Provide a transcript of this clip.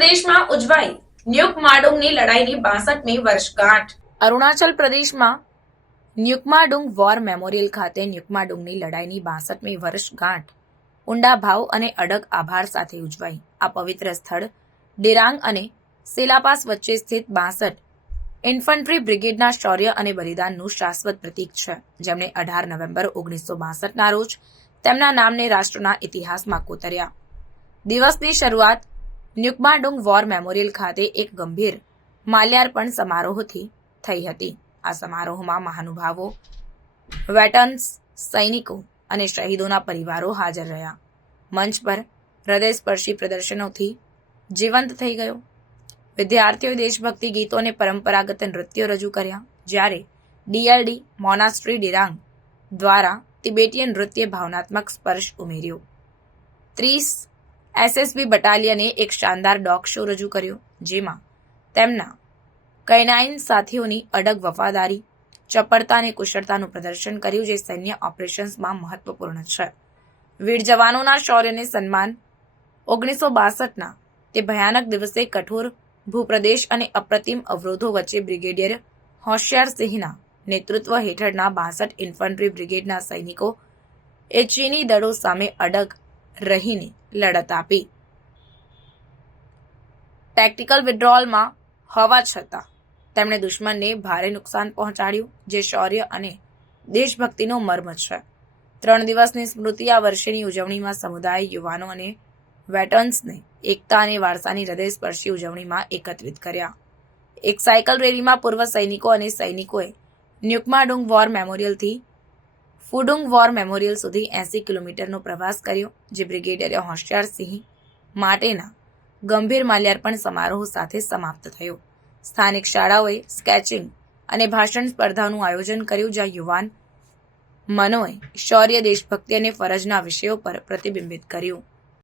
પ્રદેશમાં ઉજવાઈ ન્યુક માડુંગની લડાઈની બાસઠમી વર્ષગાંઠ. અરુણાચલ પ્રદેશમાં ન્યુકમાડુંગ વોર મેમોરિયલ ખાતે ન્યુકમાડુંગની લડાઈની બાસઠમી વર્ષગાંઠ. ઊંડા ભાવ અને અડગ આભાર સાથે ઉજવાઈ. આ પવિત્ર સ્થળ ડિરાંગ અને સેલાપાસ વચ્ચે સ્થિત બાસઠ ઇન્ફન્ટ્રી બ્રિગેડના શૌર્ય અને બલિદાનનું શાશ્વત પ્રતીક છે. જેમણે અઢાર નવેમ્બર ઓગણીસો બાસઠના રોજ તેમના નામને રાષ્ટ્રના ઇતિહાસમાં કોતર્યા. દિવસની શરૂઆત ન્યુકમાડુંગ વોર મેમોરિયલ ખાતે એક ગંભીર માલ્યાર્પણ સમારોહથી થઈ હતી. આ સમારોહમાં મહાનુભાવો, વેટર્ન્સ, સૈનિકો અને શહીદોના પરિવારો હાજર રહ્યા. મંચ પર હૃદયસ્પર્શી પ્રદર્શનોથી જીવંત થઈ ગયો. વિદ્યાર્થીઓએ દેશભક્તિ ગીતો અને પરંપરાગત નૃત્યો રજૂ કર્યા, જ્યારે ડીઆરડી મોનાસ્ટ્રી ડિરાંગ દ્વારા તિબેટીયન નૃત્ય ભાવનાત્મક સ્પર્શ ઉમેર્યો. ત્રીસ એસએસબી બટાલિયને એક શાનદાર ડોગ શો રજૂ કર્યો, જેમાં તેમના કૈનાઇન સાથીઓની અડગ વફાદારી ચપળતા અને કુશળતાનું પ્રદર્શન કર્યું જે સૈન્ય ઓપરેશન્સમાં મહત્વપૂર્ણ છે. વીર જવાનોના શૌર્યને સન્માન ઓગણીસો બાસઠના તે ભયાનક દિવસે કઠોર ભૂપ્રદેશ અને અપ્રતિમ અવરોધો વચ્ચે બ્રિગેડિયર હોશિયારસિંહના નેતૃત્વ હેઠળના બાસઠ ઇન્ફન્ટ્રી બ્રિગેડના સૈનિકો એ ચીની દળો સામે અડગ રહીને લડત આપી. ટેક્ટિકલ વિડ્રોલમાં હોવા છતાં તેમણે દુશ્મનને ભારે નુકસાન પહોંચાડ્યું, જે શૌર્ય અને દેશભક્તિનો મર્મ છે. ત્રણ દિવસની સ્મૃતિ આ વર્ષેની ઉજવણીમાં સમુદાય, યુવાનો અને વેટર્ન્સને એકતા અને વારસાની હૃદયસ્પર્શી ઉજવણીમાં એકત્રિત કર્યા. એક સાયકલ રેલીમાં પૂર્વ સૈનિકો અને સૈનિકોએ ન્યુકમાડુંગ વોર મેમોરિયલથી ફુડુંગ વોર મેમોરિયલ સુધી એસી કિલોમીટરનો પ્રવાસ કર્યો, જે બ્રિગેડિયર હોશિયારસિંહ માટેના ગંભીર માલ્યાર્પણ સમારોહ સાથે સમાપ્ત થયો. સ્થાનિક શાળાઓએ સ્કેચિંગ અને ભાષણ સ્પર્ધાનું આયોજન કર્યું, જ્યાં યુવાન મનોએ શૌર્ય દેશભક્તિ અને ફરજના વિષયો પર પ્રતિબિંબિત કર્યું.